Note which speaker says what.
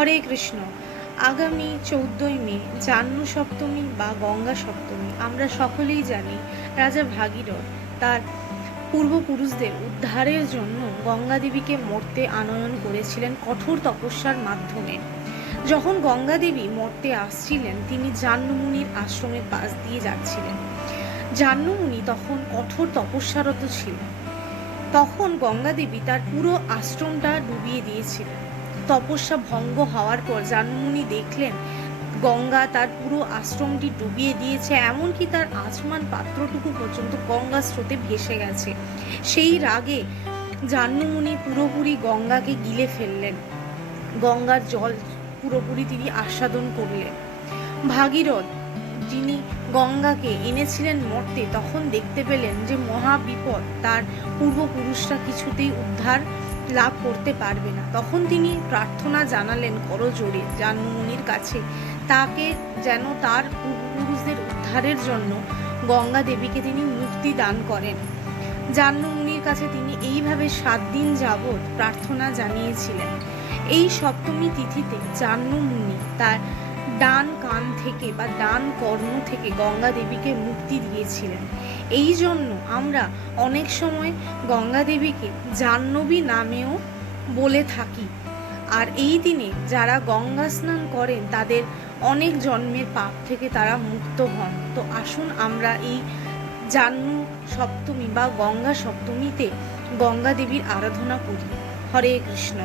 Speaker 1: হরে কৃষ্ণ। আগামী চৌদ্দই মে, জাহ্নু সপ্তমী বা গঙ্গা সপ্তমী, আমরা সকলেই জানি রাজা ভাগীরথ তার পূর্বপুরুষদের উদ্ধারের জন্য গঙ্গা দেবীকে মর্তে আনয়ন করেছিলেন কঠোর তপস্যার মাধ্যমে। যখন গঙ্গা দেবী মর্তে আসছিলেন, তিনি জাহ্নুমুনির আশ্রমের পাশ দিয়ে যাচ্ছিলেন। জাহ্নুমুনি তখন কঠোর তপস্যারত ছিলেন। তখন গঙ্গা দেবী তার পুরো আশ্রমটা ডুবিয়ে দিয়েছিলেন। তপস্যা ভঙ্গ হওয়ার পর জাহ্নুমুনি দেখলেন, গঙ্গা তার পুরো আশ্রমটি ডুবিয়ে দিয়েছে, এমনকি তার আচমান পাত্রটুকু পর্যন্ত গঙ্গা স্রোতে ভেসে গেছে। সেই রাগে জাহ্নুমুনি পুরোপুরি গঙ্গাকে গিলে ফেললেন। গঙ্গার জল পুরোপুরি তিনি আস্বাদন করলেন। ভাগীরথ যিনি গঙ্গাকে এনেছিলেন মর্তে, তখন দেখতে পেলেন যে মহা বিপদ তার পূর্বপুরুষরা কিছুতেই উদ্ধার লাভ করতে পারবে না। তখন তিনি প্রার্থনা জানালেন করজোড়ে জাহ্নুমুনির কাছে। তাকে যেন তার পূর্বপুরুষদের উদ্ধারের জন্য গঙ্গা দেবীকে তিনি মুক্তি দান করেন। জাহ্নুমুনির কাছে তিনি এইভাবে সাত দিন যাবৎ প্রার্থনা জানিয়েছিলেন। এই সপ্তমী তিথিতে জাহ্নুমুনি তার ডান কান থেকে বা ডান কর্ণ থেকে গঙ্গা দেবীকে মুক্তি দিয়েছিলেন। এই জন্য আমরা অনেক সময় গঙ্গা দেবীকে জাহ্নবী নামেও বলে থাকি। আর এই দিনে যারা গঙ্গা স্নান করেন, তাদের অনেক জন্মের পাপ থেকে তারা মুক্ত হন। তো আসুন আমরা এই জাহ্নু সপ্তমী বা গঙ্গা সপ্তমীতে গঙ্গা দেবীর আরাধনা করি। হরে কৃষ্ণ।